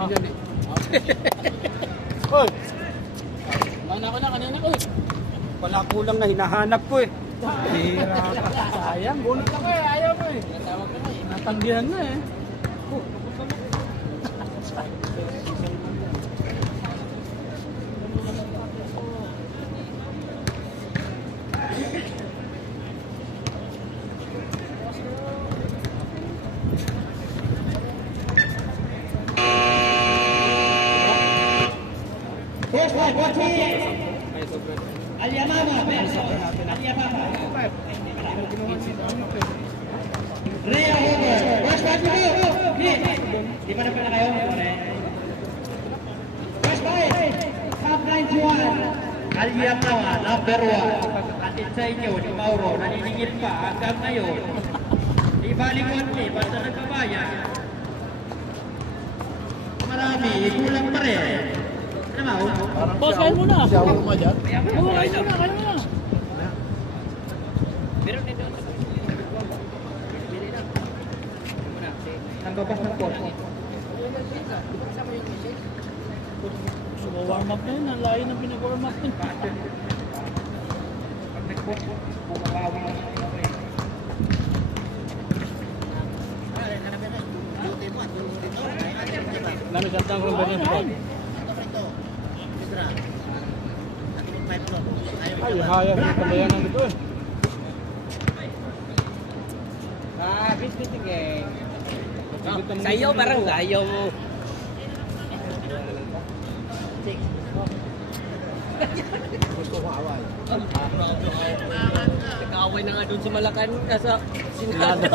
Yan eh. Hoy! Mana ko na kanina ko eh. Wala kulang na hinahanap ko eh. Hira ka. Sayang, bunot lang eh. Ayaw mo eh. Natawag ka na eh. Natanggihan na eh. First one, watch it. Al-Yamama, Al-Yamama. Rhea Hoover. Watch one, go. Di pa na pala kayo? Watch five. Top 91. Al-Yamama, number 1. Atin sa inyo, ni Mauro, naniningil pa hanggang ngayon. Di balik konti, basta nagbabayan. Marami, kulang pa rin. Boss, kain muna. Siya ako mo dyan? Oo, kain muna, kain muna. Nagbapas ng pot. Warm up na yun. Ang layo ng pinag-warm up yun. Pag nag-pot, bumabawi na siya. Nami katang kung ba yun? Ay, hayang yung kabayanan dito eh. Sige. Sayo parang sayo mo. Gusto ko away. Nag-away na nga doon sa Malacan sa Senado.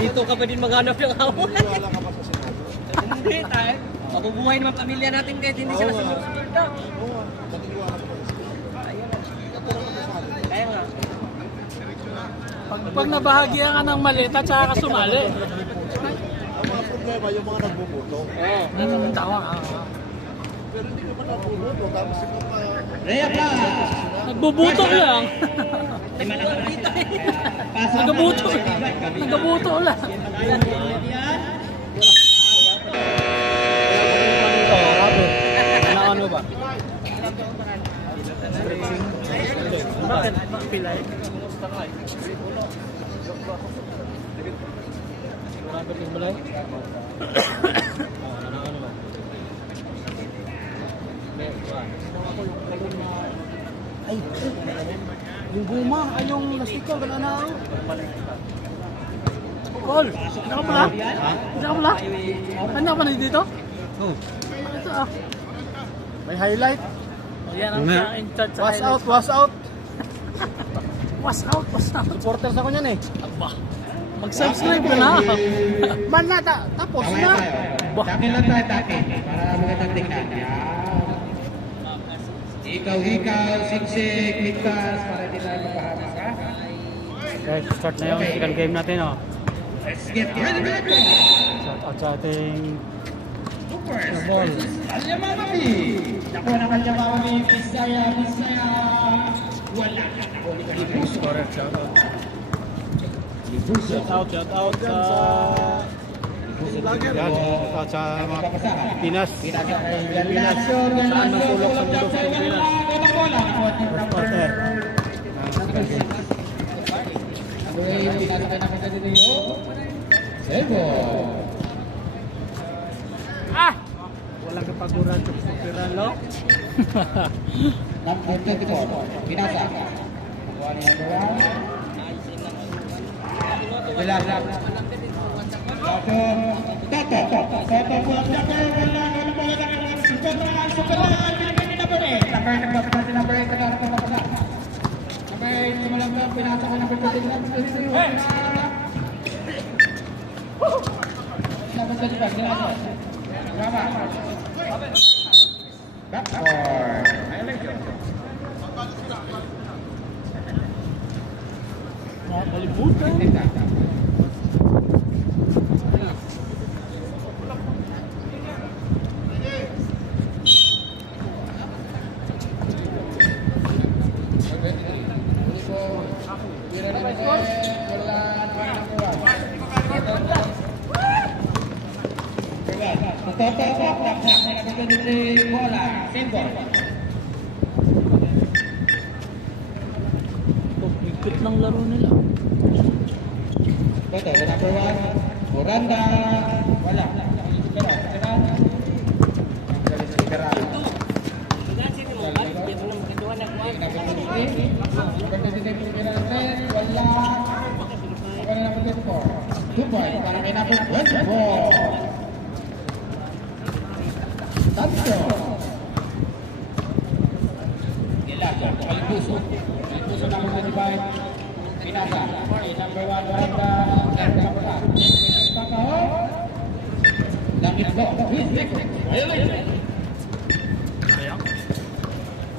Dito ka pa din maghanap ng away. Wala ka pa sa Senado? Hindi tayo. Mabubuhay naman pamilya natin kahit hindi sila sunod-sunod na. Oo nga. Matiniwala ko pa sa Kaya nga. Pag nabahagian ka ng malita, tsaka ka sumali. Ang mga problema, yung mga nagbubuto. Oo, tawa ka. Pero hindi ka pa nagbubuto. Tapos ikaw pa... Rhea Blas! Nagbubuto lang. Pasok Nagbubuto. Nagbubuto lang. Ano ba? Bakit? Pilay? Marami yung balay? Ano ba? Ay! Yung guma! Ay yung lasikaw! Gano'n na ako! Col! Hindi ka pala? Hindi ka pala? Ano ka pa na dito? Oo. Ito ah. May highlight. Yan ang in-charge sa highlight. Wash out! Wash out! Supporters ako niyan eh. Aba! Mag-subscribe ka na! Man na! Tapos na! Dami lang tayo dati para magandang tingnan. Ikaw, siksik, ligtas, para di tayo mapahamas ha. Okay, start na yung second game natin oh. Let's get ready to go! Shout out sa ating Supers versus Al-Yamama B. Nakuha ng Al-Yamama B, Bisaya. Wala ka na huli ka ni Puso. correct shout out. Shout out sa yan, shout out sa mga Pinas. Pinas. Saan ng tulog sa mundo sa Pinas? Supporter. Ah! Walang kapaguran sa supporteran lo. Number 24, Binasa. Nakalimutan. Tututok, tapos nagagawin bola. Symbol. Higpit ng laro nila. Toto, the number 1. Miranda. Wala.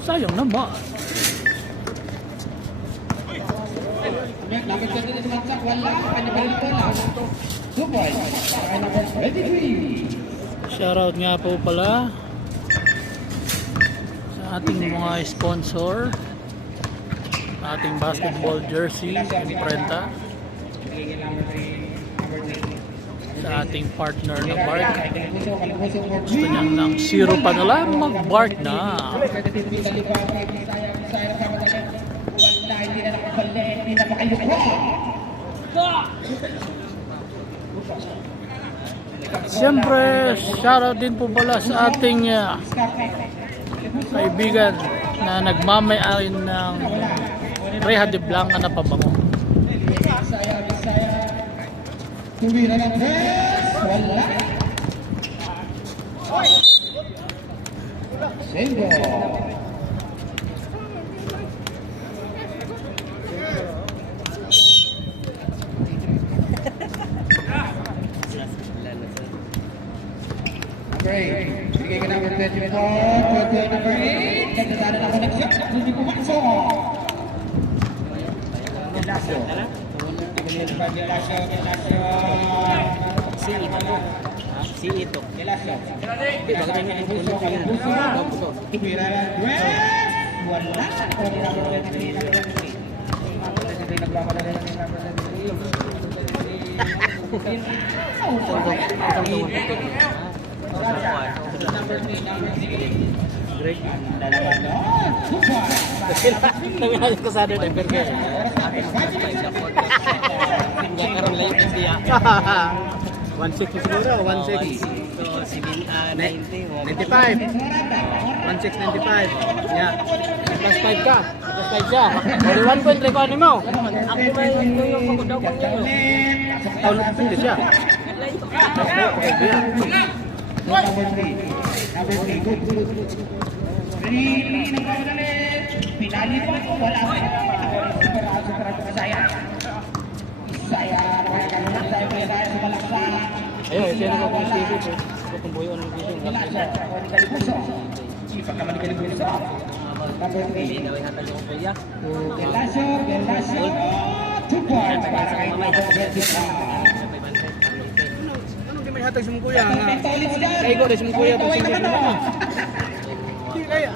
Sayang naman. Shoutout nga po pala sa ating mga sponsor, ating basketball jersey, imprenta, sa ating partner na Bark. Gusto niyang ng 0 pa na lang, mag-Bark na. Siyempre, shoutout din po pala sa ating kaibigan na nagmamay-ari ng Reha de Blanca na pabango. Bigay ka number 24, number 8, nagdadala na koneksyon, hindi pumasok. Gelasio. Si ito. Gelasio. Kalimbuso. Pirara Duel. Wala. Nangyari ko sa ano na pero kaya. Hindi karoon lang yung India. 160 siguro, 160. So, 90. 95. 1695. Yeah. Plus 5 ka. Plus 5 siya. Only 1 point record mo. Ako ba yung pagkudaw ko niyo? Taon ko pindi siya. Okay, yeah. Number 3, good. Pinali mo, wala mo. Ayun, siya na ko TV ko. Kung buyo ng video. Gelasio, 2 points para kay Anong di may hatag sa mong kuya nga? Kaigo rin sa mong kuya pag singing naman.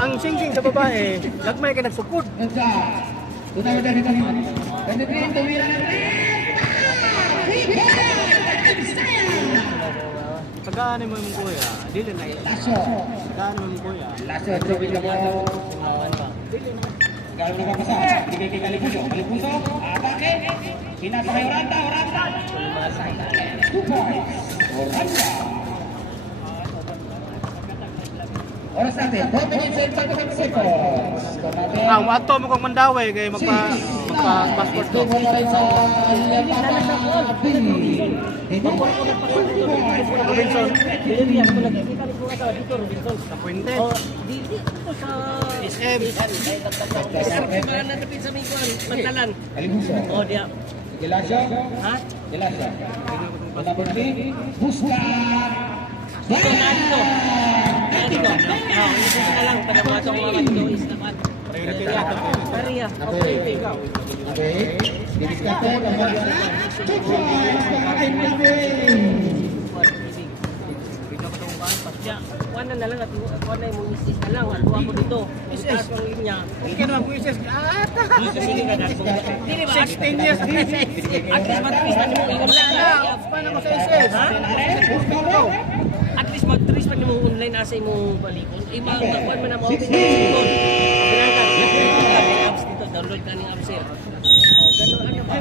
Ang singing sa babae, lagmay ka nagsukod. Pagkaan mo yung kuya, dili na yun. Pagkaan mo yung kuya. Lasso, trophy ka mo. Dili na. Gano'n na kapasa, bigay kay Kalipuso, abake, pinasa kay Oranda, 2 points, Oranda. Oras natin, 4 minutes and 5 seconds. Wato mo kong mandaway kay magpa-passport ko. Robinson. Dili ako nagkikita ko sa dito Robinson. Sa Puente. Dili ito sa SM. SM ba na tapit sa may kuan, Magtalan. Kalipuso. Oh, dia. Gelasio. Ha? Gelasio. Number 3, Buscar. Dito na dito. Dito. Oh, ito na lang para mo atong mga dito is naman. Maria. Okay. Diniscarte. Number 2 points para kay Melvin. Ya, kuana na lang at kuana mo misis na lang. Ano ako dito? Isis ang linya. Okay naman po isis. Sige ka dito. Dili ba 16 years na isis. at least matwis na mo ingon lang. Paano mo sa isis? Ha? At least mag-trace pag mo online asa imong balikon. Eh makuan man na mo open dito. Pinangka. Apps dito download ka ning apps sir. Oh, ganun ano ba?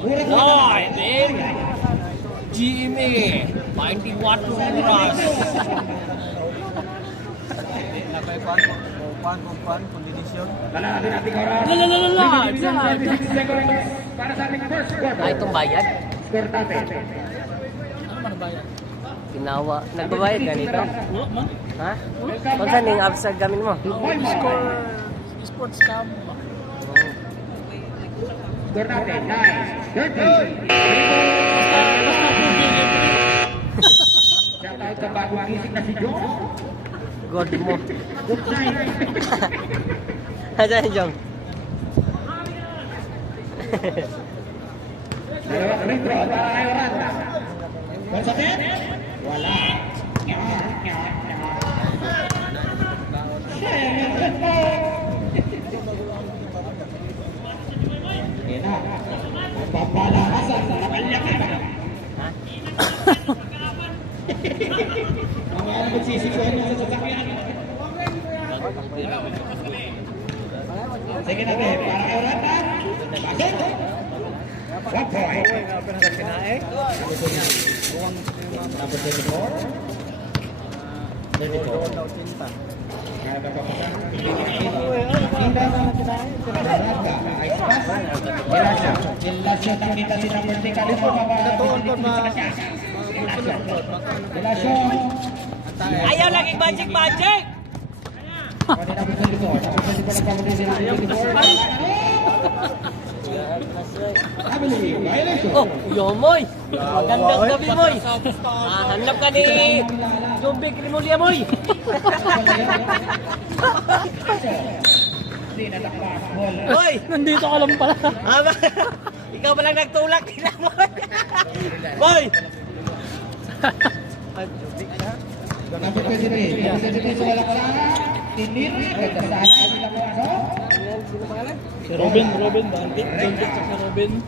Live in GMA 24 oras. Para sa ating first quarter. Ay, itong bayad? Score natin. Ano man ang bayad? Ginawa. Nagbabayad ganito? Wala man. Ha? Kung saan yung apps na gamin mo? Score sports cam. Score natin. 9-30. Basta po libre. Shout out sa bagong gising na si Jong. God mo. Good night. Asan yung Jong? Dalawang retro para kay Oranda. Once again, wala. Yan na. Magpapalakasan sa nakalyakan. Ha? Mga magsisikuhan mo sa sasakyan. Sige na, para kay Oranda. Pasok. 1 point. Number 34. 34. Kaya ba papasa? Hinda na Oranda. Ice pass. Ilasya. Ilasya tang kita si number 3. Kali po Ilasya. Ayaw lagi magic! Pwede number 24. Number 24 na pagkakas. Oh, Yomoy! Magandang gabi, Moy! Hanap ka ni Jumbik Rimulya, Moy! Moy! Nandito ka lang pala. Ikaw ba lang nagtulak nila, Moy? Moy! Number 23. Number 23 sa walaksahan. Tinir. Gandasana. Hindi na pumasok. Si Robin. Bandit sa Robin.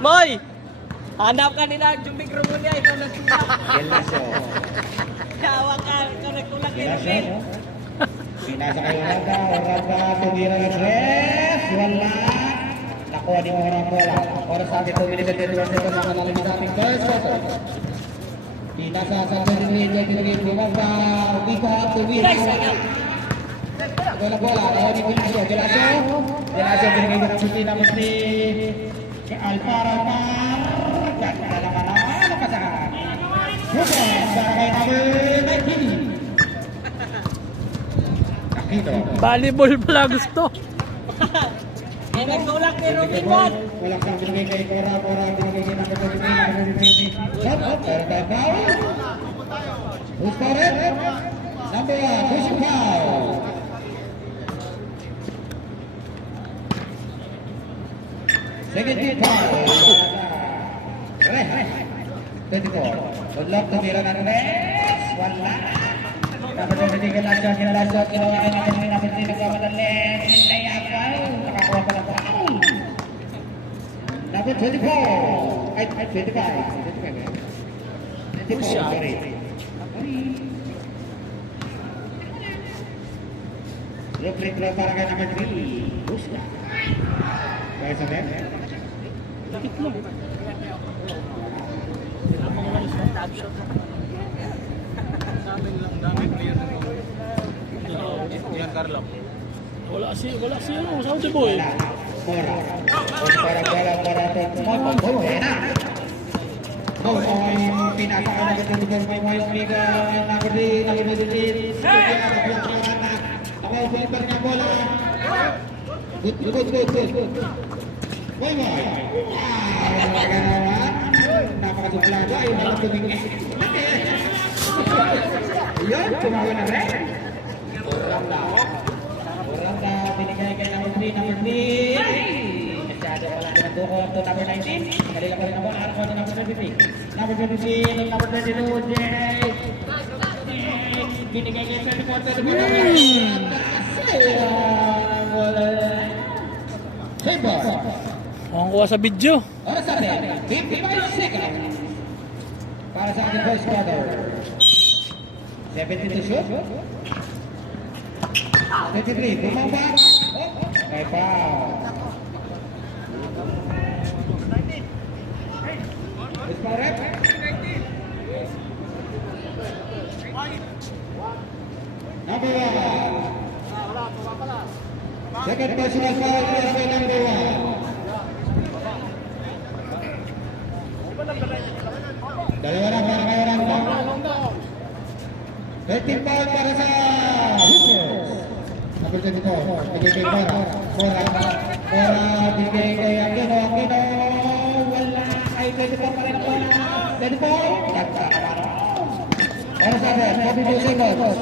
Moy! Hanap ka nila Jumbik Rimulya, ikaw nagtulak. Gelasyo. Kawa ka, ikaw nagtulak ni Gelasyo. Robin. Sinasa kay Oranda. Oranda. Tumira ng tres. Wala. Nakuha ni Oranda. Wala. Oras sa ating 2 minutes and 21 seconds ang kanalang sa ating first quarter. Sinasa sa Ferdinand. Yung pinagay bumaba. Ubika. Tumira. Bola. Nakuha ni Gelasyo. Gelasyo pinagay ng puti na puti. Si Alpara. Ganda naman ang nakasahan. Super. Para kay number 19. Nakito. Volleyball pala gusto. Eh, nagtulak ni Robin Bot! Walang kang binigay kay Cora, binigay kay number 23. Shot, pero tayo foul. Who's got it? Number 1, pushing foul. Second team foul. Reh. 24. Good luck, tumira na Reh. Wala. Number 23, Gelasyo. Ginawa kay number 3, nagkamadali. Layapan. Nakakuha pa ng foul. Number 24. Ay, 25. 24, sorry. Look, retro para kay number 3. Push na. Kaya sa net? Dikit lang. Wala si ano, Saudi boy. Mora. Para. Ang pinasa ka na ganda may mga umiga yung number 3, number 23. Ako pulipar niya bola. Good. Boy. Napakasuplado ay mga tumingin. Yun, tumawa na rin. Oranda, binigay kay number 3, number 3. Masyado wala pinagdukot to number 19. Kanila ko rin ang bola, araw to number 23. Number 23, number 22, Jay. Binigay kay 24, 24. Sayang, wala. Simba. Ang kuha sa video. Oras natin, 55 seconds. Para sa ating first quarter. 70 to shoot. 23, bumaba. May foul. It's correct. Number 1. Second personal foul is by number 1. Dalawa na para kay Orlando. 13 foul para sa Hoopers. Number 24, bigay kay Bora. Bigay kay Aquino. Wala kay 24 pa rin ang bola. 24, tagpa naman. Para sa atin, 42 seconds.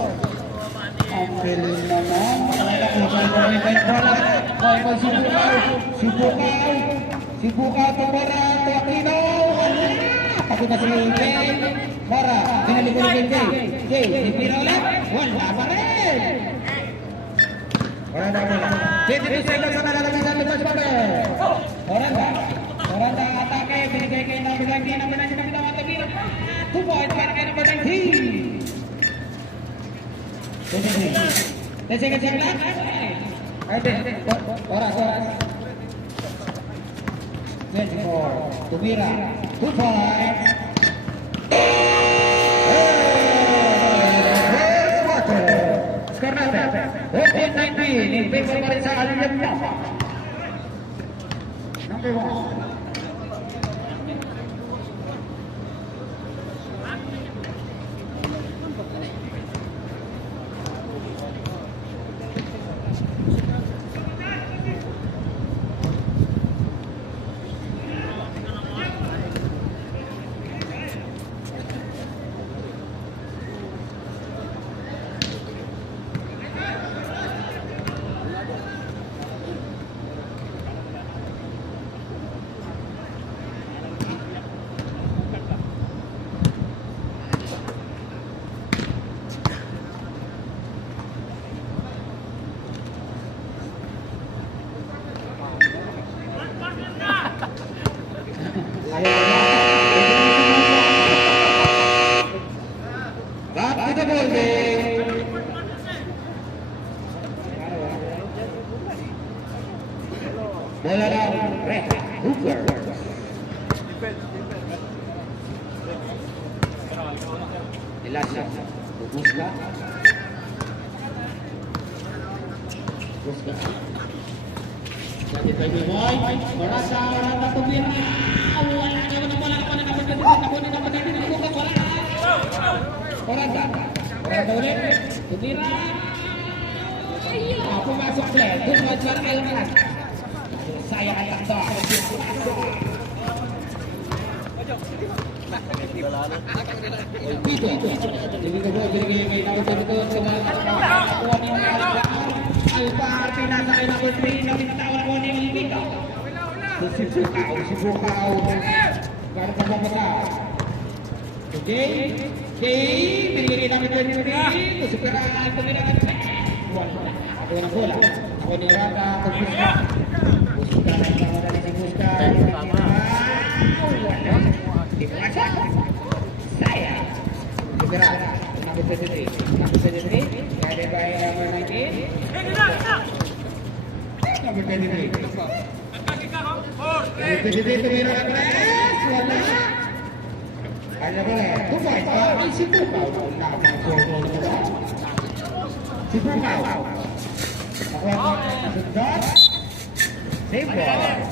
Ang bilis naman. Nakuha ko rin kay bola. Sibukaw to Bora, to Aquino. Ako na si Jay. Bora, pinalikod ni Jay. Sipira ulit. Wala pa rin. Oranda bola. 22 seconds na nalalagay sa Lucas Paper. Oranda atake. Binigay kay number 19. Number 19 na bitaw at tabira. 2 points para kay number 19. 23. 10 seconds lang. Oras. 24. Tumira. 2 points. Skor natin. 14-19. In favor pa rin sa Aliyam Napa. Number 1. Back to the ball game. Bola lang, Red Hooker. Dilasya, Busca. Jadi bagi boy, merasa orang tumira. Awal ada bola Oranda ulit, tumira. Aku masuk play, terus wajar Elman. Saya akan tak. Itu. Jadi kedua jadi kita betul dengan kawan ini. Alvar pinasa kay number 3 na tinatawag ko ni Olivita. Sibukaw. Gano'n pa ba? Okay. Pinili namin 23. Kusupiraan, tumirangan. Ako ng bola. Ako ni Rada. Busca. Busca na yung mga dali si Busca. Di mo asa. Saya. Kusupiraan. Number 23. Number 23. Kaya ba yung number 19? Number 23. Number 23. Tumira ka press. Wala. Kaya ba yan? 2 points. Ay, si Bukaw. Si Bukaw. Nakuha ko ang sundan. Save ball.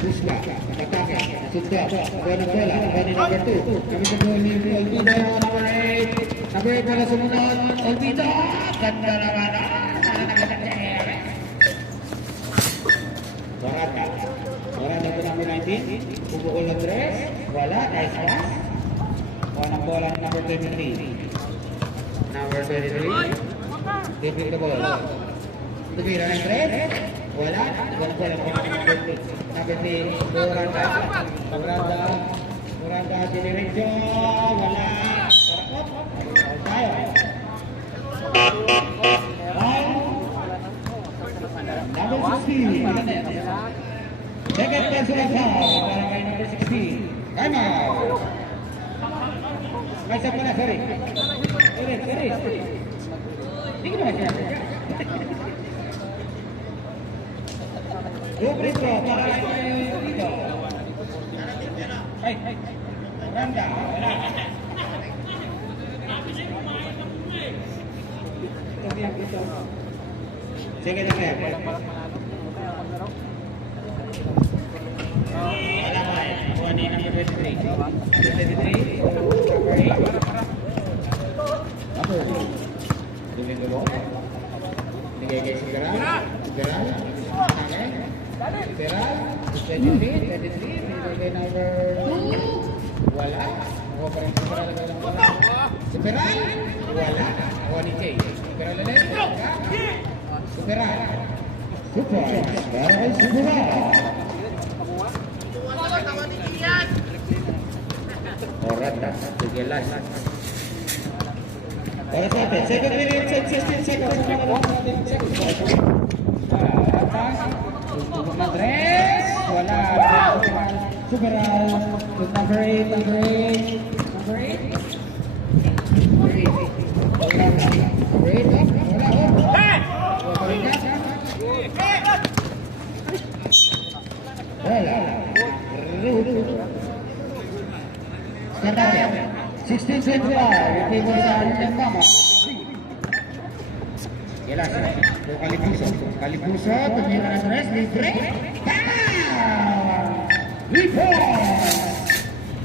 Busca, atake, sundan. Nakuha ng bola. Nakuha ni number 2. Kami sa goal ni Olvido. Number 8. Number 8 para sumunod. Olvido. Ganda naman. Oranda po number 19. Pupukol ng dress. Wala. Nice pass. Kuha ng bola ng number 23. Number 23. David the ball. Tumira ng dress. Wala. Walang bola ng number 3. Number 3. Oranda. Oranda Dinirenjo, wala. Karakot. Tayo. Number 16. Second personal foul para kay number 16. Time out. May isa pa na, sorry. Sorry. Hindi ko naman siya. Free throw para kay dito. Ay. Randa. Wala. Second attempt. Wala pa eh. Kuha ni number 23. Number 23. Number 3. Tingin mo. Bigay kay Sigara. Sigara. Sigara. 23. Bigay kay number 2. Wala. Nakuha pa rin Sigara. Sigara. Wala. Nakuha ni Jay. Sigara lalit. Sigara. Super. Dahil Sigara. Oranda, tigilan. Para sa atin, second minute, 16 seconds. Tutok na dress. Wala. Superal. Number 8. Number 8. Wala. 16-21, favor sa Arjan Tama. Kailan siya? Kalipuso, tumira na sa rest, libre.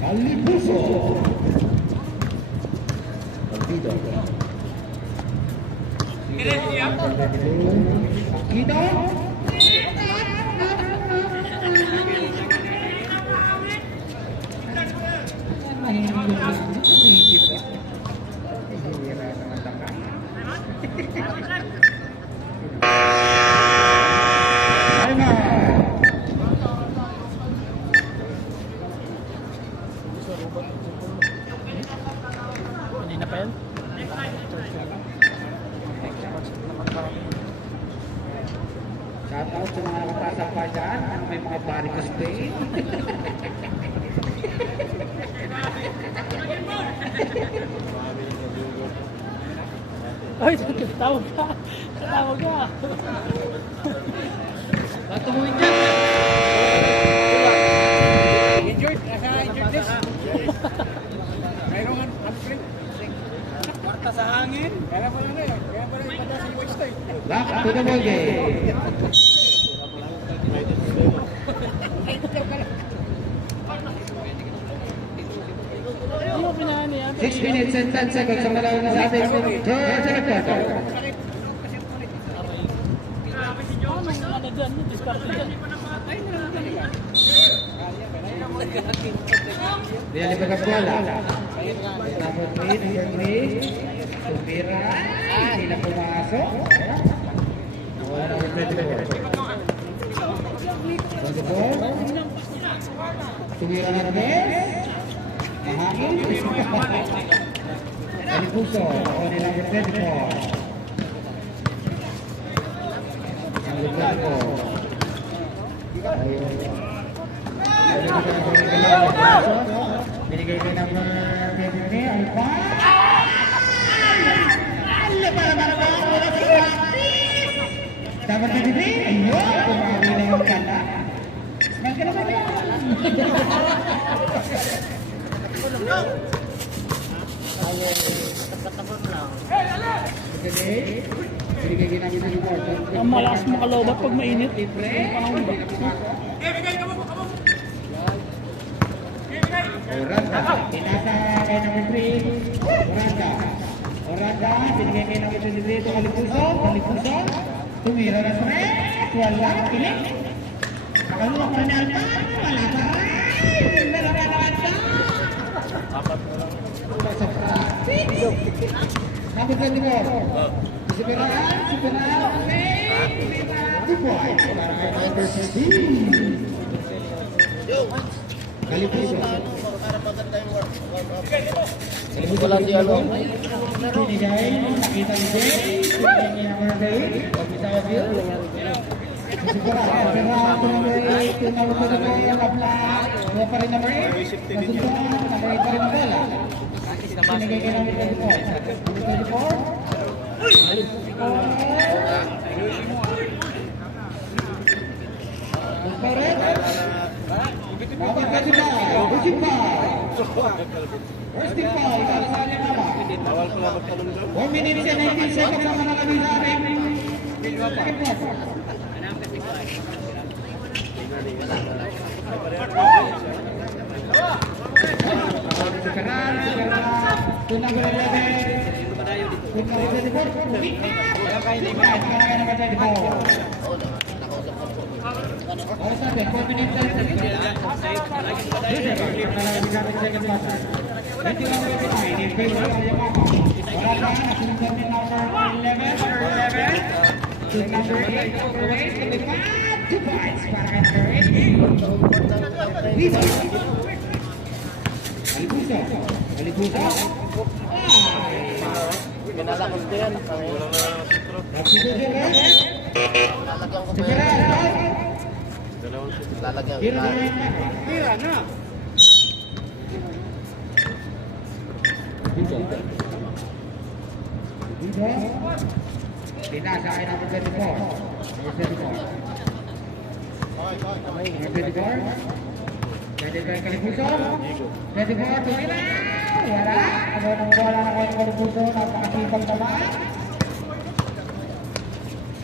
Kalipuso. Partido. Partido. Hindi na pa yan? Shout out sa mga nakapasok pa dyan. May mga barricades din. Ay, tatawag ka. Patumuin dyan. Injured? Injured this? Mayroong handprint. Kwarta sa hangin. Kaya pala na yun. Kaya pala yung pata sa UH to. Back to the ball game. Hindi mo pinahani yan. 6 minutes and 10 seconds ang malawin na sa ating third quarter. Ano dyan? Discarte dyan. Dia lipat bola. Number 3. Supira. Tidak pumasok. Wala na ulit dito. Supira na rin. Mahangin. Kalipuso. Oni number 24. Number 24. Binigay ko number 23, Alpha. Number 23, ayun, kumawi na yung kanda. Smile ka naman yan. Binigay ko namin ng board. Ang malakas makalobat pag mainit. Panahon ba? Oranda, tinasa kay number 3, Oranda, binigay kay number 23 ito Kalipuso, tumira na sa red, wala, kilig. Nakalulok pa ni Alpa, wala sa red, nalalakaan ka. Number 24, Supiraan, red, 2 points, para kay number 13. Kalipuso. Binigay, nakita ni Jay. Binigay niya ang Jay. Pag-isa ka Bill. Sigurado, pero number 8, yung number 24, Kapla. Kaya pa rin number 8. Nasuntuan, nakaya pa rin ang bola. Binigay kay number 24. Dapat kasi ba? Busing ba? First thing foul, kakasali na ba? 1 minute and 19 seconds ang nakalami sa ating second quarter. Sekarang, to number 11. To number 24. Oras natin, 4 minutes and 10 seconds. In favor of Yamaha. Wala pa, nasunod ni number 11. To number 8, number 8, 2 points para kay number 8. Lisa. Alipusa. Alipusa. Pinalakos ko yan. Lalagyan. Tira na. Pinasa kay number 24. Number 24. Pwede ba yung Kalipuso? 24, tumila! Wala! Ano nang wala na kayo ng Kalipuso? Napakasipag naman.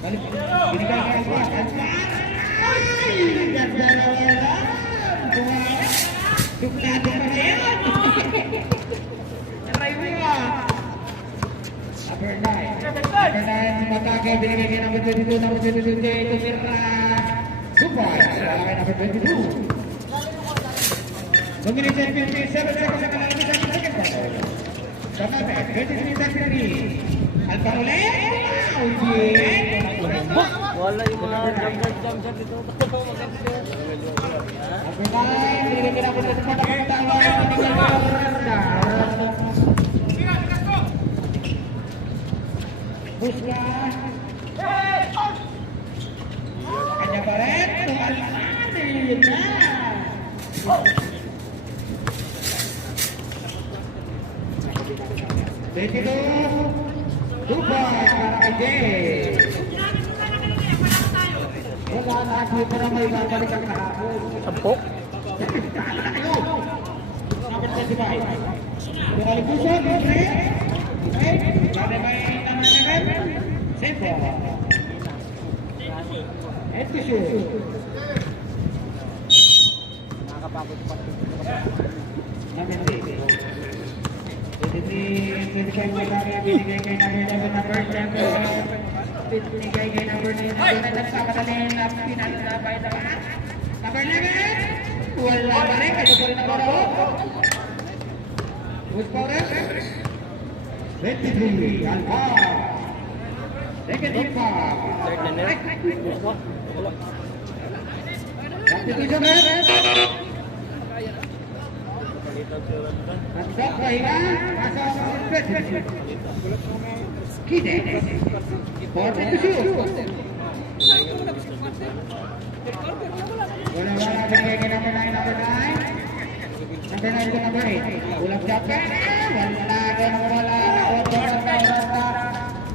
Binigay kay Alpha. Alpha! Ganda na wala! Tuklado pa na yan! Aray mo ah! Number 9. Number 9, matake. Binigay kay number 22. Number 22, tumira. 2 points. Wala kay number 22. Dominate 57 seconds ang kalalami sa second quarter. Samate, 23-33. Alpha ulit! Wala yung mga jump dito. Number 9, binigay kay number 24 na kumatawa. Busca. Kanya pa rin. Tumalman. Yun na. Dito, Dubai para kay Jay. Wala na ako para may babalik ang kahapon. Sampok. Number 25. Kalipuso, Dre. Okay, kada may naman. Sempo. Etisyo. Nakakapagod pa. Number 3. Binigay kay number 7. Binigay kay number 9. Nagpapatanin na pinagdabay na ba? Number 11. Wala ba rin? Kasi ko rin na baro. Who's Paulus? 23. Alpha. Second hit pa. Masuk Rahina, masuk Kide. Porte to shoot. Wala-wala binigay kay number 9. Number 9 to number 8. Ulang japan. Wala ka na wala.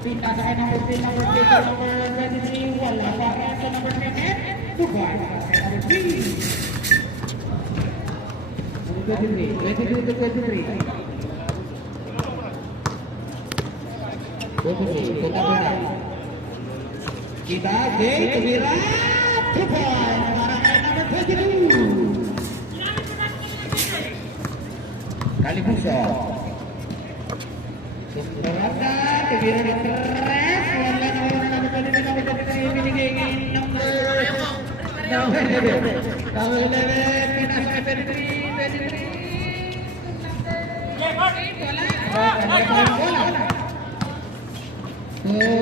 Pinta sa kay number 3, number 23. Wala pa rin sa number 10. Dubai. Number 3. 22 to 23. Kita Jay tumira. 2 points para kay number 22. Kalipuso. Tumira tumira ni Tres. Wala na wala na number 23. Binigay kay number 11. Pinasa kay 23.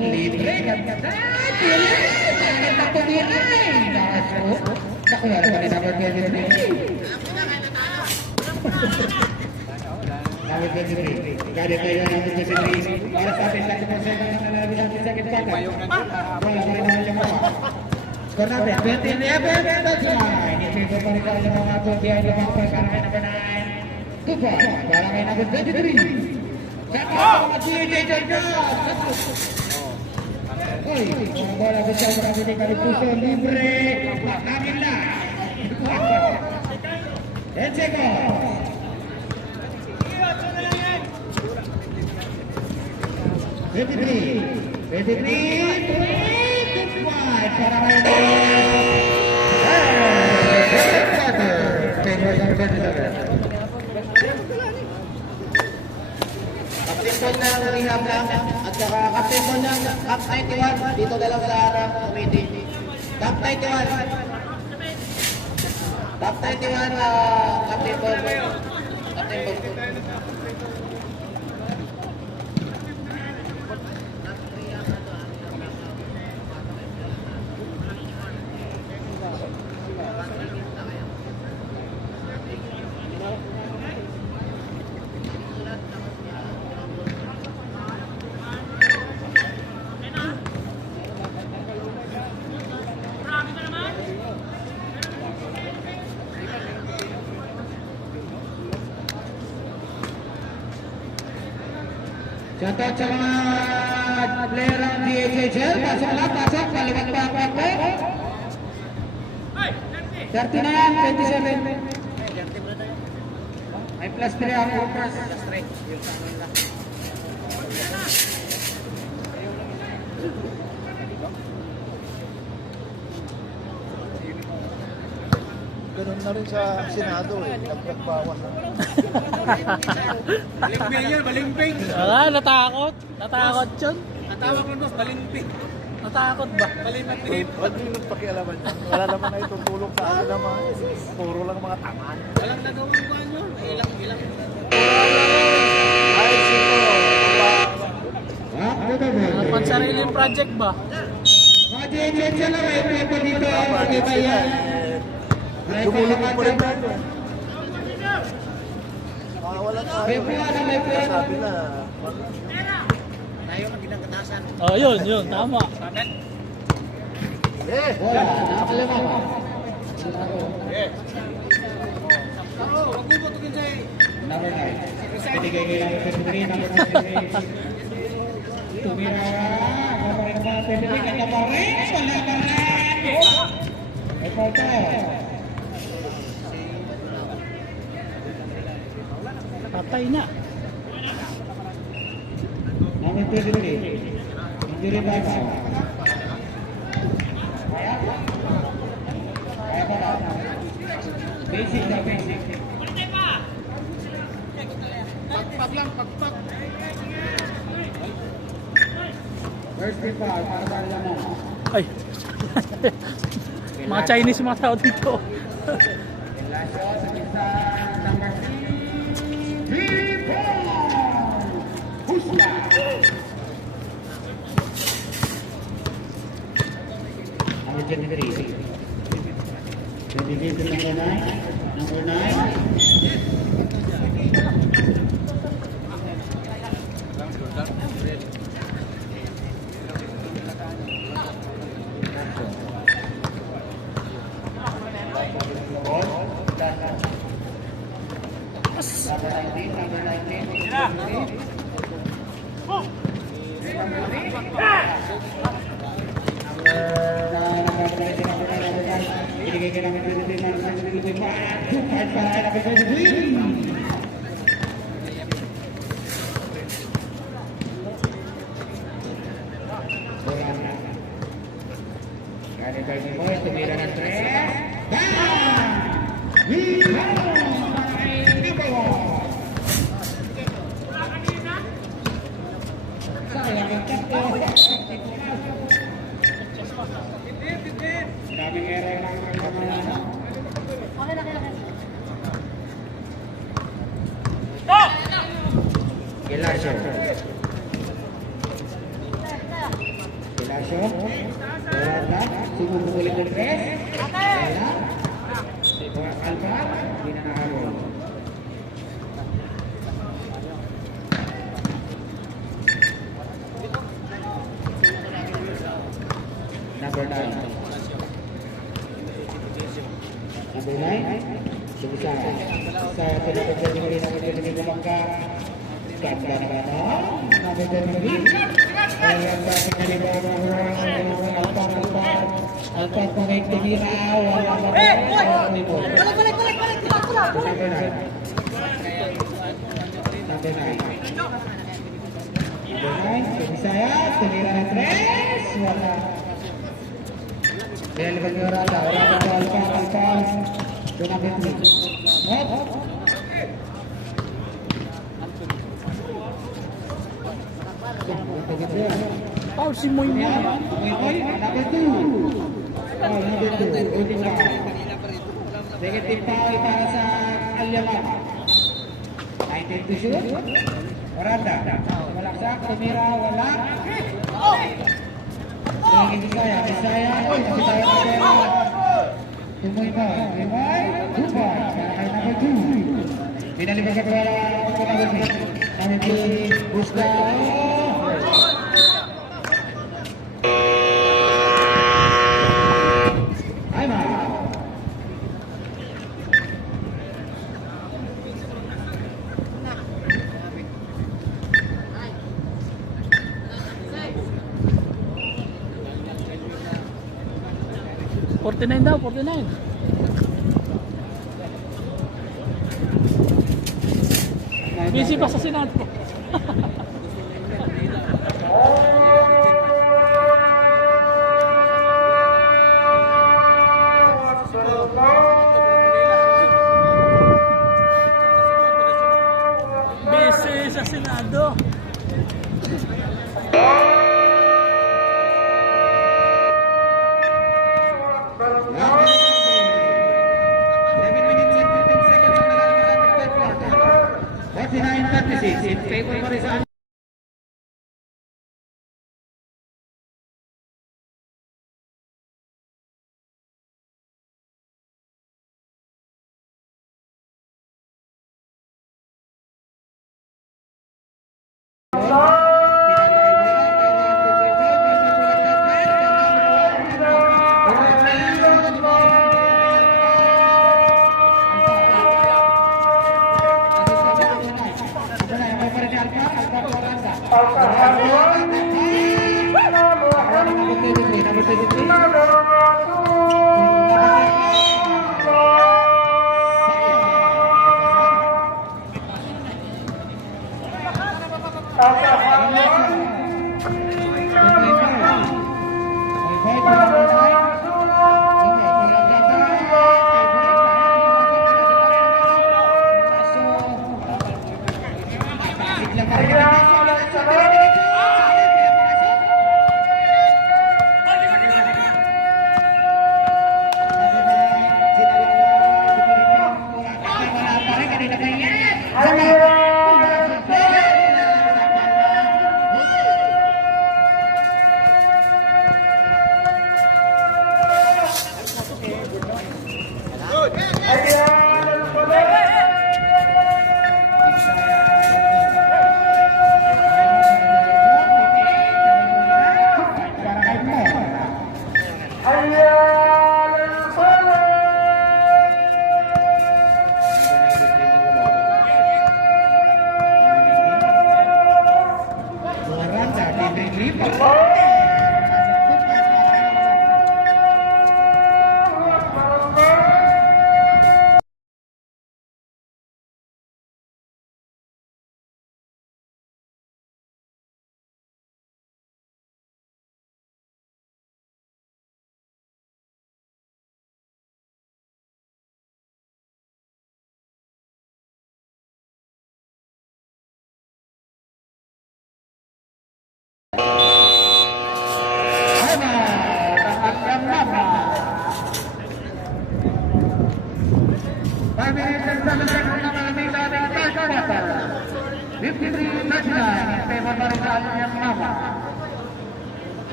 Libre kagkata. Jangan takut diri. Masuk. Tak keluar dari number 23. Number 23. Guarded by number 23. Para sa atin, 30% ang nalalabi natin sa second quarter. Wala ko rin naman yung mga. Score natin, 20-11, that's mine. In favor pa rin tayo ng mga ato behind the back pass. Para kay number 9. Good point. Para kay number 23. Saka mga TJ Jordan. Uy, mga bola ko siya para kay Kalipuso. Libre. Pagkamin na. 10 seconds. 23, good fight para ngayon. Captain Paul ng rehab lang at saka Captain Paul ng Cup 91 dito na lang sa harap committee. Cup 91. Cup 91 Captain Paul. Captain Paul. Shoutout sa mga player ng DHHL. Pasok lang, pasok. Kaliwag pa ang ako. 30 na yan, 27. May plus 3 ang workers. Plus 3. Ganun na rin sa Senado eh. Nagbawas na. Balimping yan, balimping. Natakot. Natakot yun. Natawag mo boss, balimping. Natakot ba? Balimping. Huwag nyo nang pakialaman yan. Wala naman na itutulong sa akin naman. Puro lang mga taman. Walang nagawang kuhan yun. Ilang. Ay, sino? Ano Pansariling project ba? mga DHHL na may prepo dito. May bayan. Dumulong po rin tayo. Wala tayo. May buwan, may buwan. Sabi na. Tayo ang ginagatasan. Oh, yun. Tama. Wala, nakalima ka. Oo, wag mo butugin sa'yo. Number 9. Binigay kay number 23, number 23. Tumira ka. Kaparin pa ang 23. Kanya pa rin. Wala pa rin. May photo. Patay na. Number 23. Injury ba pa? Kaya pa lang. Basic na basic. Pagpag lang, pagpag. First free foul para sa naman. Ay. Mga Chinese mga tao dito. Last shot sa pista number 3 points. Husla. Number 23. 23 number 9. Number 9. Tumira ng 3. Daming error ng mga Gilasio. Wala. Sumubulit ng tres. Wala. Alba. Hindi na nakaroon. Number 9, Sumisaya. Saya tidak berdiri number 23 Bangka. Ganda naman. Number 23. Ayan ba pinali ba Alpan pemain Tumira. Wala ba? Number 9, Sumisaya. Tumira na 3. Wala. Kaya libag nyo rata. Wala ba Alpan. Number 3. Hop. Paul si Moy Moy. Number 2. Number 2. Ulit na. Negative foul para sa Alyaman. 19 to shoot. Oranda. Malaksak. Tumira. Wala. Sige, Bisaya. Tumoy ba? Tumoy. Tumoy. Number 2. Pinalibag sa wala. Number 3. Gustavo. $49 daw, $49. Busy pa sa Senado. Busy sa Senado. In favor of Rizal.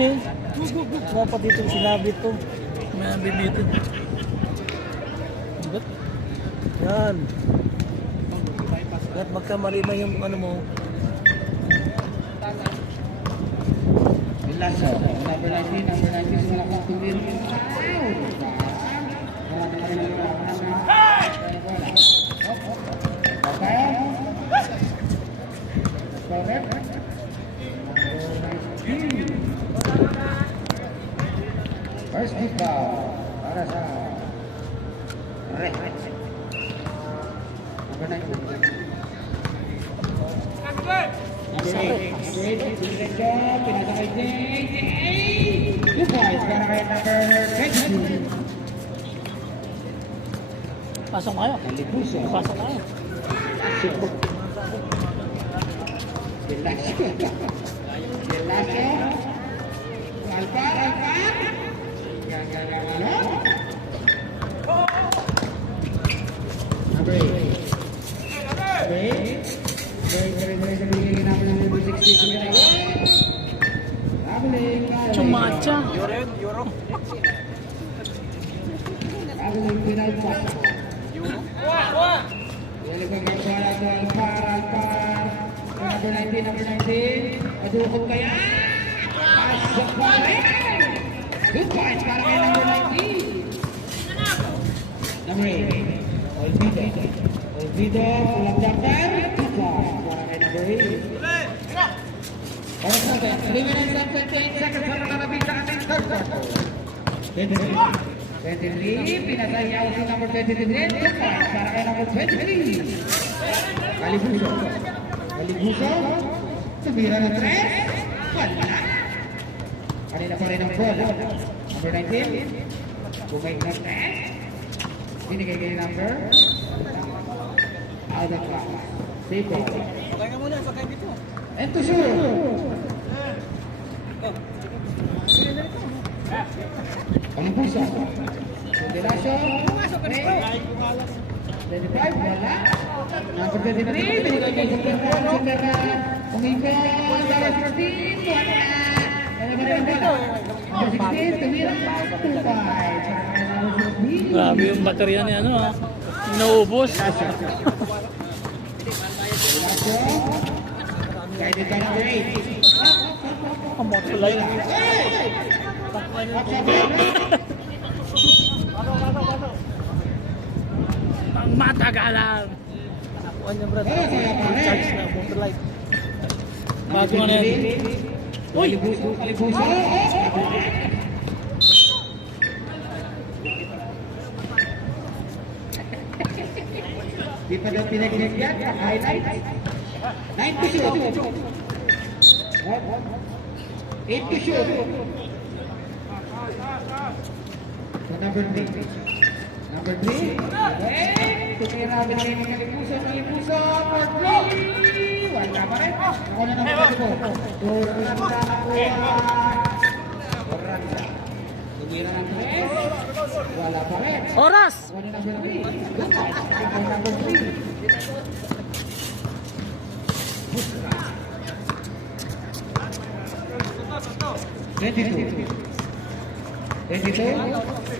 eh. Dapat dito sinabi to. May bibito. Ba't? Yan. Ba't magkamali na yung ano mo? Lasso, number 19 is malakang tumir. First hit ball para sa Red. Number 19. Pasok kayo. Pasok kayo. Chumacha. Euro. Number 19. Madukot kaya? Pasok pa rin! Good points para kay number 19. Number 8. Olvido, pulang jumper. Good points para kay number 8. Para sa atin, 3 minutes and 28 seconds para kalabing sa ating third quarter. 23, pinasayaw si number 23. Good points para kay number 23. Kalibuso, tumira ng 3. Wala. Kanina pa rin ang ball. Number 19. Bumalik ng 3. Binigay kay number. Out of class. Save ball. Sakay ka muna, sakay dito. And to shoot. Kalibuso. Combination. 25, wala. Number 23, binigay kay Super Bowl. Super na umikot. Number 14, wala. Number 16, tumira. 2-5. Grabe yung baterya niya, ano ha. Naubos. Guided by number 8. Ang motulay. Ang matagalan. Nakuha niya brad. Charge na motor light. Bago nga na yan. Uy! Kalibuso. Di pa daw pinag-highlight yan. Highlight. 9 to shoot. 8 to shoot. So number 3. Number 3. Tumira binigay ng Kalibuso. For 3. Wala pa rin. Ako na number 4. Turanda nakuha. Turanda. Tumira ng 3. Wala pa rin. Oras! Ako na number 3. Ako number 3.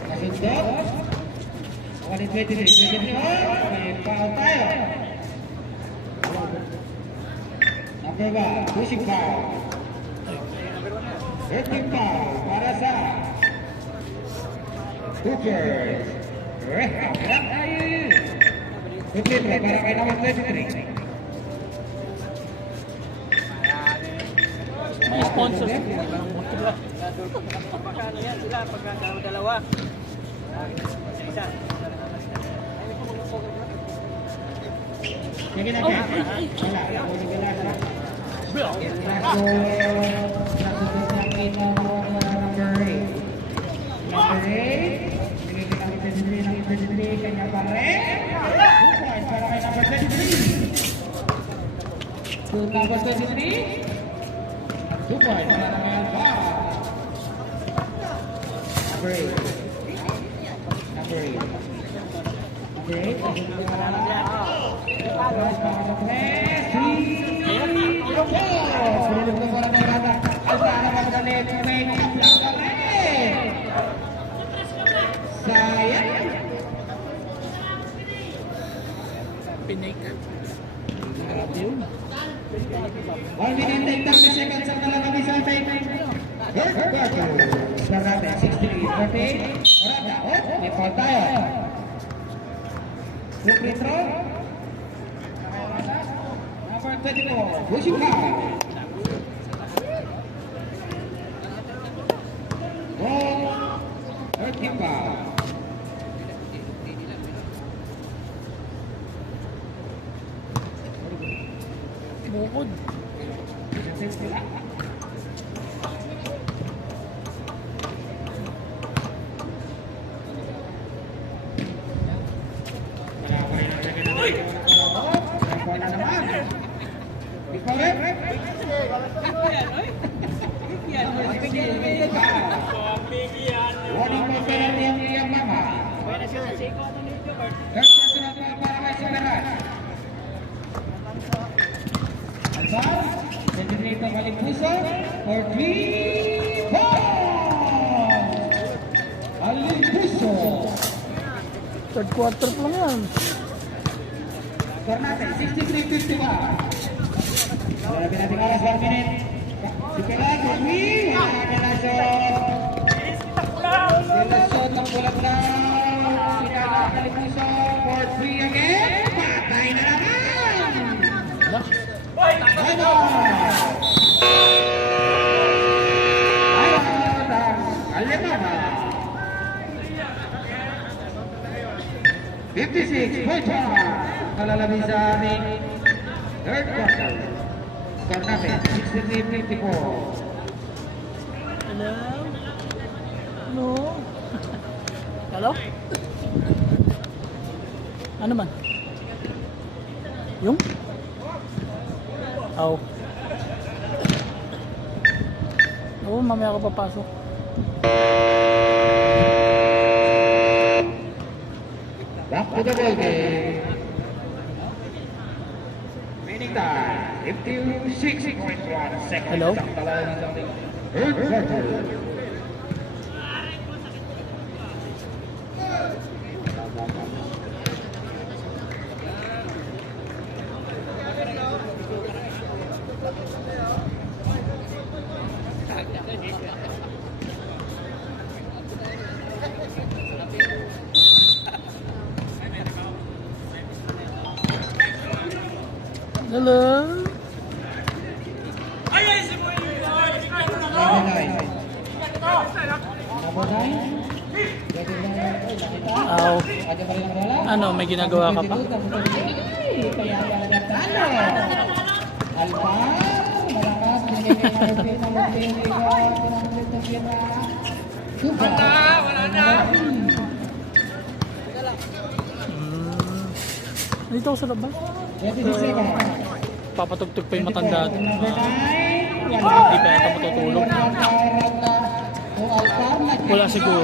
Nasundot. Ako ni 23. May foul tayo. Number 1, pushing foul. Hurting foul para sa Hookers. Rehab tayo. 23 para kay number 23. May sponsor. Pagkano yan sila, dalawa. Isa. Sige na kaya. Wala. Ako ni Galasa. Nasunod namin number 8. Number 8. Sige ng 23. Kanya pa rin. 2 points para kay number 23. So number 23. 2 points para kay Alpha. Number 8. Number 8. Number 8. Sinulog na para ng rata. Alpha na magdalit. May Pinake. 1 minute and 30 seconds ang nalagami sa ating third quarter. Score natin, 63-48. Marada, may foul tayo. Quick free throw. Number 24, pushing hard. Ball, third team foul. Bukod. Warning po penalty ang iyang mama. Third personal foul para kay Soleran. Alvar, Senyorito Malimpuso for 3 points. Malimpuso. Third quarter pa lang yan. Score natin, 63-51. Wala nating oras, 1 minute. Si Pelag, Rumi, wala na na shot. Sila shot ng bulag-bulag. Pinaka Malimpuso for 3 again. Patay na naman. Bye-bye. Alemana. 56 point kalalabi sa aming third quarter. Score natin, 63-54. Hello? Hello? Hello? Ano man? Yung? Oo. Oo, mamaya ako papasok. Back to the ball game. Remaining time, 56.1 seconds. Hello? Ang talaga ng ating third quarter. Hello? Oo. Ano, may ginagawa ka pa? Dito ako sa labas. Papatugtog pa yung matanda. Hindi pa yata matutulog. Wala siguro.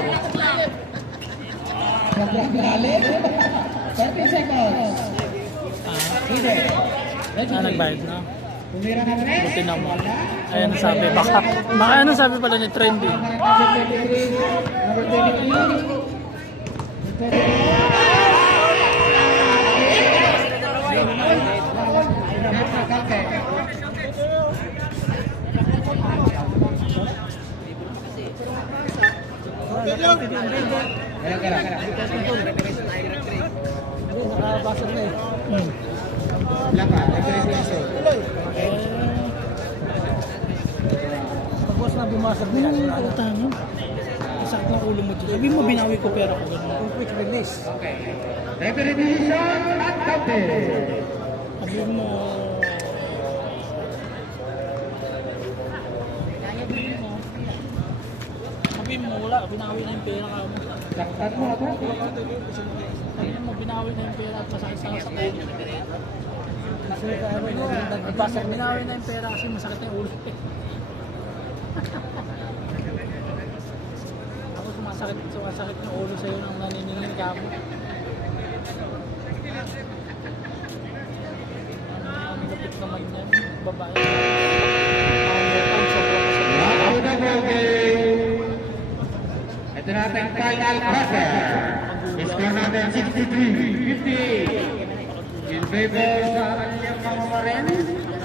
30 seconds. Nagbayad na. Buti naman. Ayan ang sabi. Baka ano sabi pala ni Trendy. Number 23. Nakabasag na eh. Tapos na bumasag na yan. Tanong. Sakit ng ulo mo dyan. Sabi mo binawi ko pera ko. Ganun. Quick release. Referee decision at counted. Sabi mo. Sabi mo wala. Binawi na yung pera ka mo. Saktan mo ako. Sabi mo binawi na yung pera at masakit sa sakit. Nagbasag binawi na yung pera kasi masakit na yung ulo. Ako sumasakit yung ulo sa'yo nang naniningin ka mo. Ang lapit naman yan, babae. Ito natin final quarter. Score natin 63-50. In favor sa kanyang mga maren.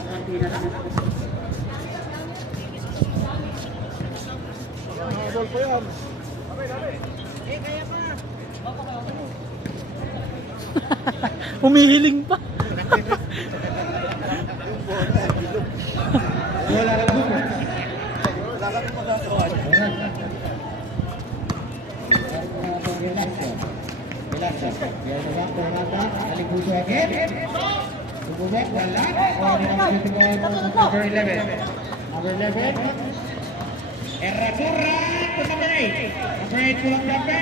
Konti na lang. Humihiling pa. Wala lang po. Number 11. Number 11. Erratura to number 8. Number 8 to number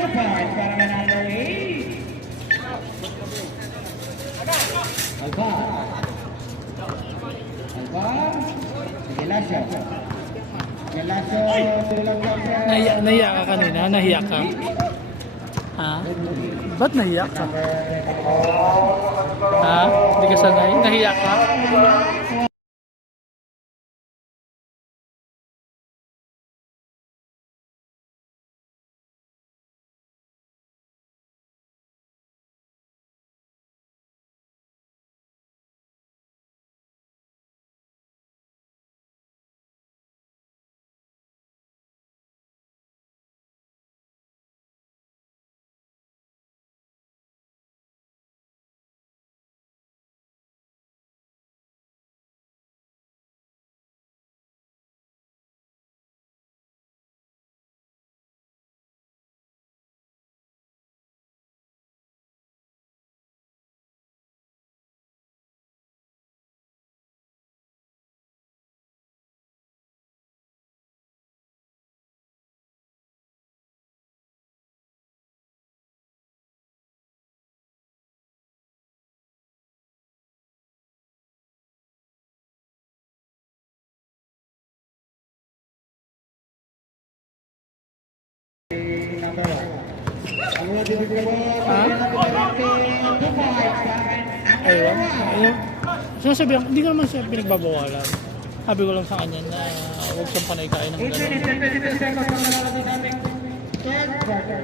2 points para kay number 8. Alba. Gelasio. Gelasio tulog lang siya. Nahiya ka kanina? Nahiya ka? Ha? Ba't nahiya ka? Ha? Hindi ka sanay? Nahiya ka? Ayun. Ayun. Sinasabihan, hindi ko naman siya pinagbabawalan. Sabi ko lang sa kanya na huwag siyang panay-kain ng gano'n.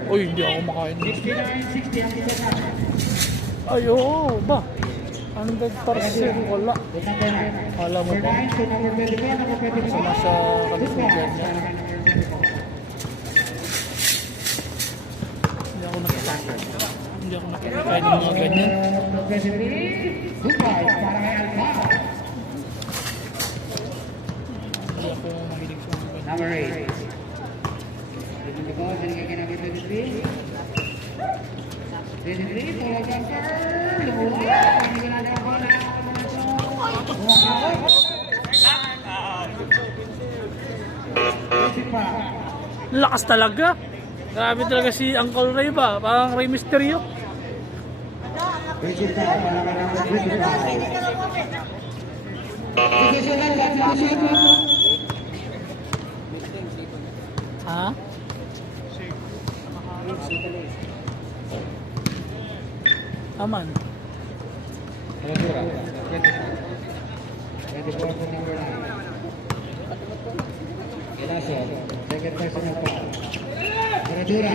Uy, hindi ako makain. Ay, oo, ba? 100% wala. Alam mo ba? Sama sa kalisugan niya. Hindi ako nakikikain ng mga ganyan. Hindi ako mahilig sa mga ganyan. Number 8. Number 23. 23, tulog lang sir. Lumuha. Hindi ka natin ako na. Lakas talaga. Grabe talaga si Uncle Ray ba? Parang Ray Mysterio. Ha? Aman. Second personal foul. Herradura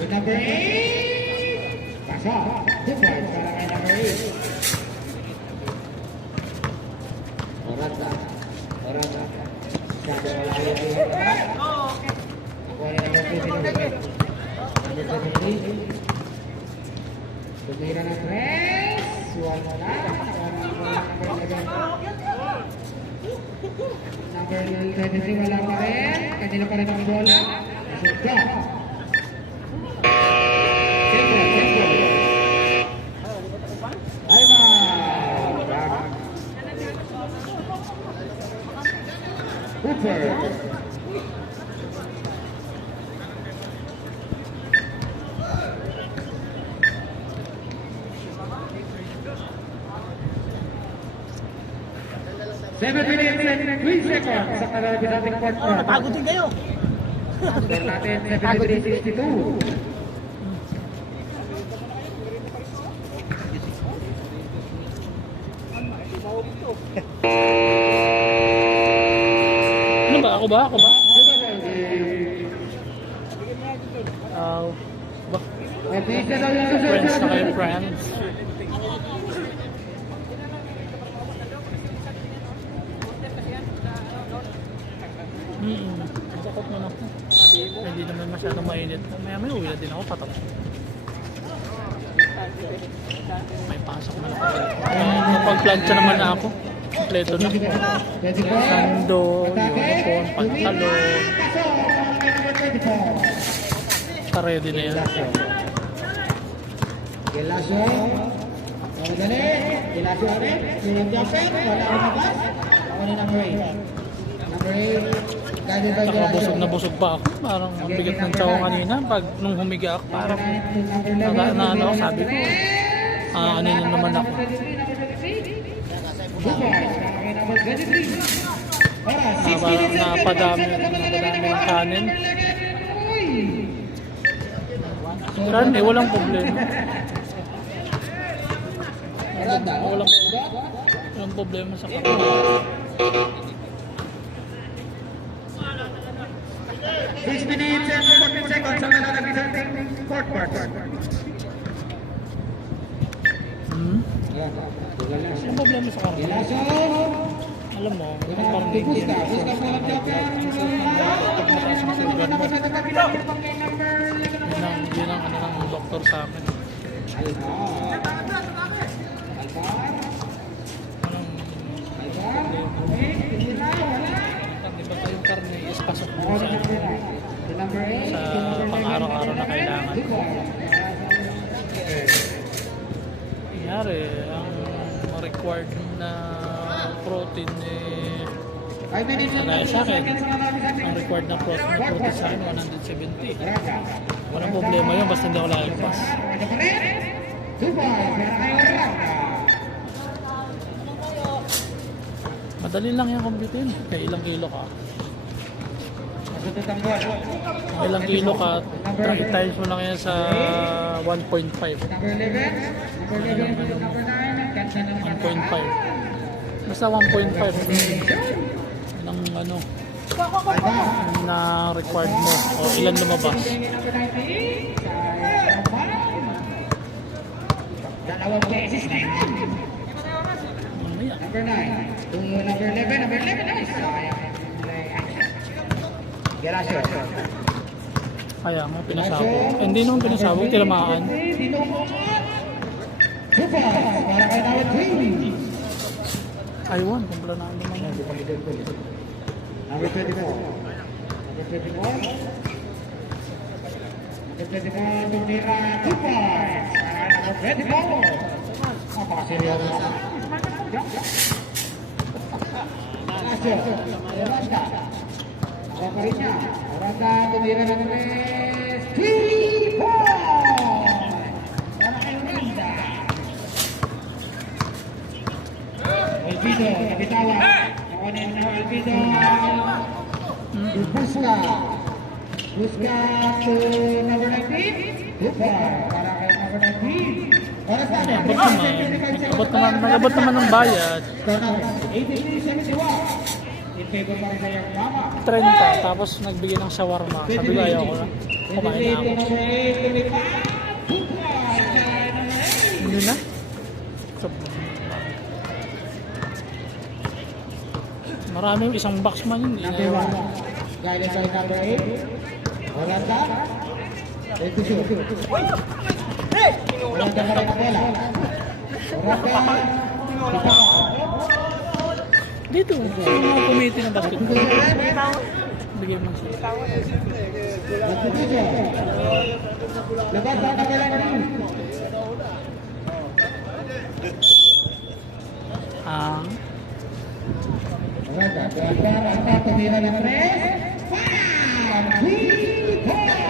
with number 8. Pasa. Good points para kay number 8. Orata. Sabi wala kayo dito. Ako ay number 23. Tumira ng 3. Wala na. Number 23 wala pa rin. Kanina pa rin ang bola. Nasugda. Hooper. Seven minutes and 3 seconds sa karami sa ating fourth quarter. Napagod din kayo. Score natin 73-62. Ano ba? Ako ba? Ba? Ba? Friends na kayo, friends. masyadong mainit. Maya may uwi na din ako patapos. May pasok na ako. Kapag-plancha naman na ako. Kompleto na. Sando, uniform, pantalon. Ready na yan. Gelaso. Dali. Gelaso ulit. Yung jumping. Wala ang mabas. Ako ni number 8. Number 8. Guided by Nakabusog na busog pa ako. Parang ang bigat ng tiyaw kanina. Pag nung humiga ako, parang ano, sabi ko, ano yun naman ako. Napadami ng kanin. Karne, walang problema. Walang problema sa karne. 6 minutes and 14 seconds ang nalalabisan ng court part. Walang problema sa karne. Gelaso. Alam mo, yung karne hindi yan. Yun ang ano ng doktor sa akin. Di ba yung karne is pasok mo sa pang-araw-araw na kailangan. Nangyari, ang required na protein kagaya sa akin, ang required na protein sa akin 170. Walang problema yun basta hindi ako lalagpas. Madali lang yung computin. Kaya ilang kilo ka. Ilang kilo ka, try times mo lang yan sa 1.5. 1.5. Basta 1.5. Ilang ano na required mo o ilan lumabas. Dalawang beses na yun. Number 9 to number 11. Number 11 nice. Gelaso. Kaya nga pinasabog. Hindi naman pinasabog, tinamaan. Para kay Tawad Jamie. Aywan, kumpla na naman yan. Number 24. Number 24. Number 24, tumira 2 points. Number 24. Napakaseryoso. Gelaso. Oranda. Ako pa rin niya. Oranda, tumira ng 3 points. Para kay Oranda. Alvido, nabitawan. Nakunin na Alvido. Busca. Busca to number 19. Super. Para kay number 19. Para sa akin. Nagabot naman ng bayad. 83-71. In favor para sa yung mama. 30, tapos nagbigay ng shawarma. Sabi ko ayaw ko na. Kumain na ako. Hindi na. Maraming isang box man yun. Number 1. Guided by number 8. Oranda. Thank you. Oranda ka rin ang bola. Oranda. Dito, mga committee ng basketball. Bigay mo siya. Labas ang kailangan. Oranda. Oranda. Tumira ng 3. Bam! 3 points!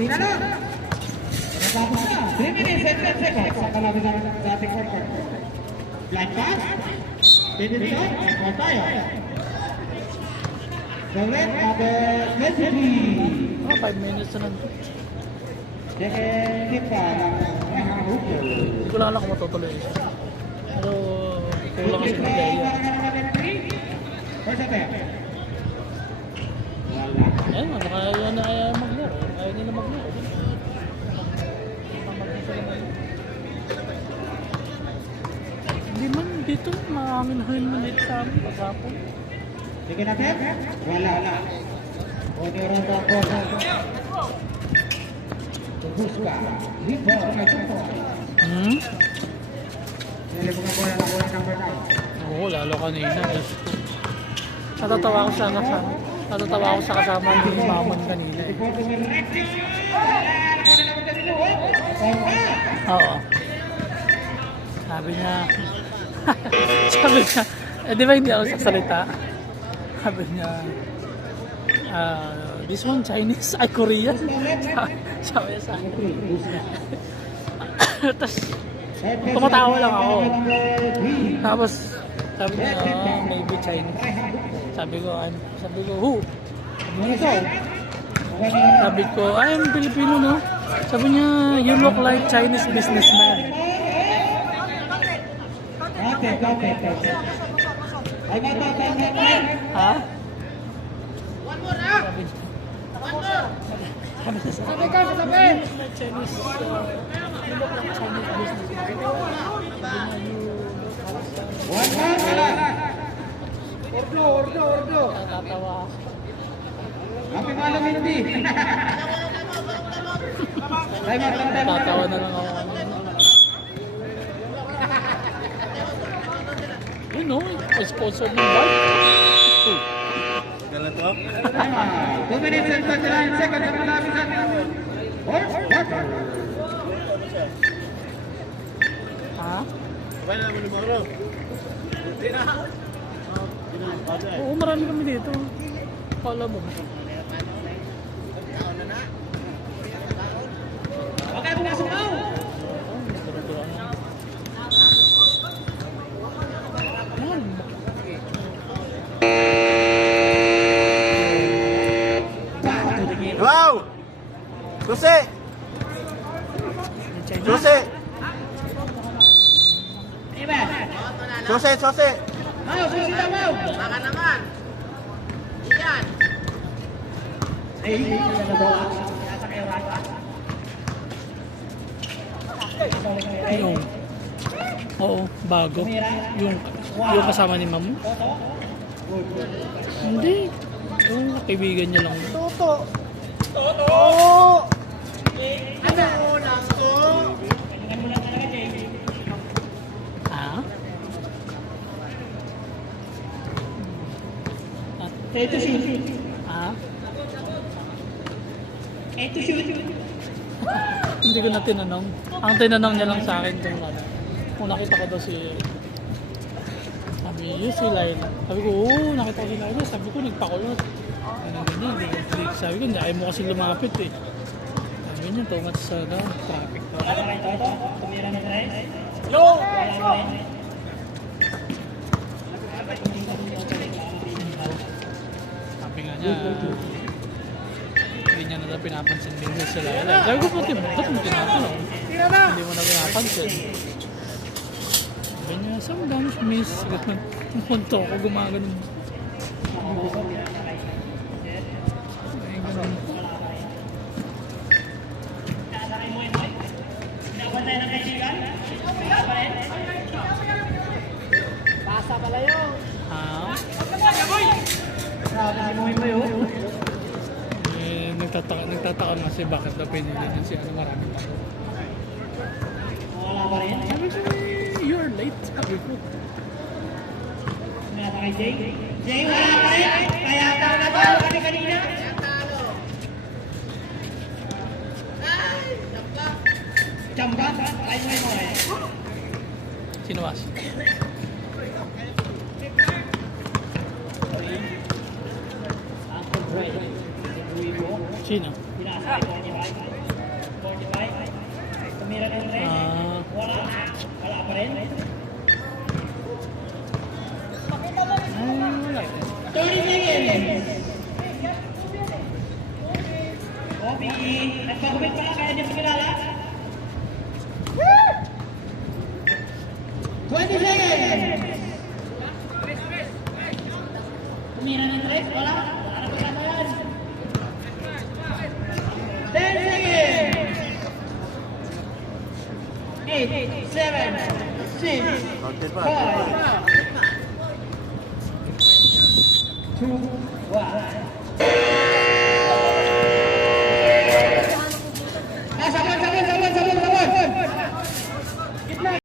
Tingnan na! Natapos na! 3 minutes and 10 seconds sa kalabas namin sa ating quarter. Blind pass. Pinili on. Equal tayo. The red number 23. 5 minutes na lang. Second tip pa ng nakahupo. Hindi ko lang alam kung matutuloy. Pero kulang kasi mag-aya. First attempt. Ayun, nakaya na kaya maglaro. Ayaw nila maglaro. Hindi man dito, mahangin-hangin man dito sa amin pagkapon. Sige natin. Wala. Odoran na po. Busca. Libo na ito. Dili mga bola na bola number 9. Oo, lalo kanina. Natatawa ko sa kasama ni Mamon kanina eh. Oo. Sabi niya, di ba hindi ako sasalita? Sabi niya, this one Chinese, ay Korean. Sabi niya sa akin. Tapos, tumatawa lang ako. Tapos, sabi niya, maybe Chinese. Sabi ko, who? Sabi niya, sabi ko, I am Filipino, no? Sabi niya, you look like Chinese businessman. Ha? One more. Sabi ka, sabi! Chinese, you look like Chinese businessman. Ordo. Natatawa. Happy malam hindi. Natatawa na lang ako. You know, sponsor ng bike. 2 minutes and 29 seconds ang malapit sa atin. Ha? Oo, marami kami dito. Kala mo. Huwag kayo pumasok na. Yan. Wow! Susi! Susi! Susi! Mau, susi na mau. Baka naman! Iyan! Yung, oo, bago. Yung kasama ni Ma'am. Hindi. Yung kaibigan niya lang. Toto! Ano lang to? Ha? Ito shoot. Ha? Ito shoot. Hindi ko na tinanong. Ang tinanong niya lang sa akin kung nakita ko daw si Laila. Sabi ko, oo, nakita ko si Laila. Sabi ko, nagpakulot. Ganyan. Sabi ko, hindi ayaw mo kasi lumapit eh. Sabi niya, too much sa traffic. Yo! Sabi nga niya, hindi niya na pinapansin din sa Laila. Sabi ko, ba't mo tinatanong? Hindi mo na pinapansin. Sabi niya, sometimes miss. Ang punto ko gumagano. Ay, ganun. Basa pala yun. Ha? Sabi si Moy Moy oh. Eh, nagtataka nga si bakit daw pinili niya si ano marami pa. Wala pa rin. Sabi ko, you're late. Sabi ko. Wala kay Jay. Jay, wala pa rin. Kaya tao na talo kami kanina. Chamba. Ay, Moy Moy. Sino was? Sino? Tumira ng tres. Wala pa rin. Wala. 30 seconds. Kobe, nagpagumit pa kaya niya pagkilala. 20 seconds. Tumira ng tres. Wala na pagkilala yan. 10 seconds. 8, 7, 6, 5, 4, 3, 2, 1. 2, 1.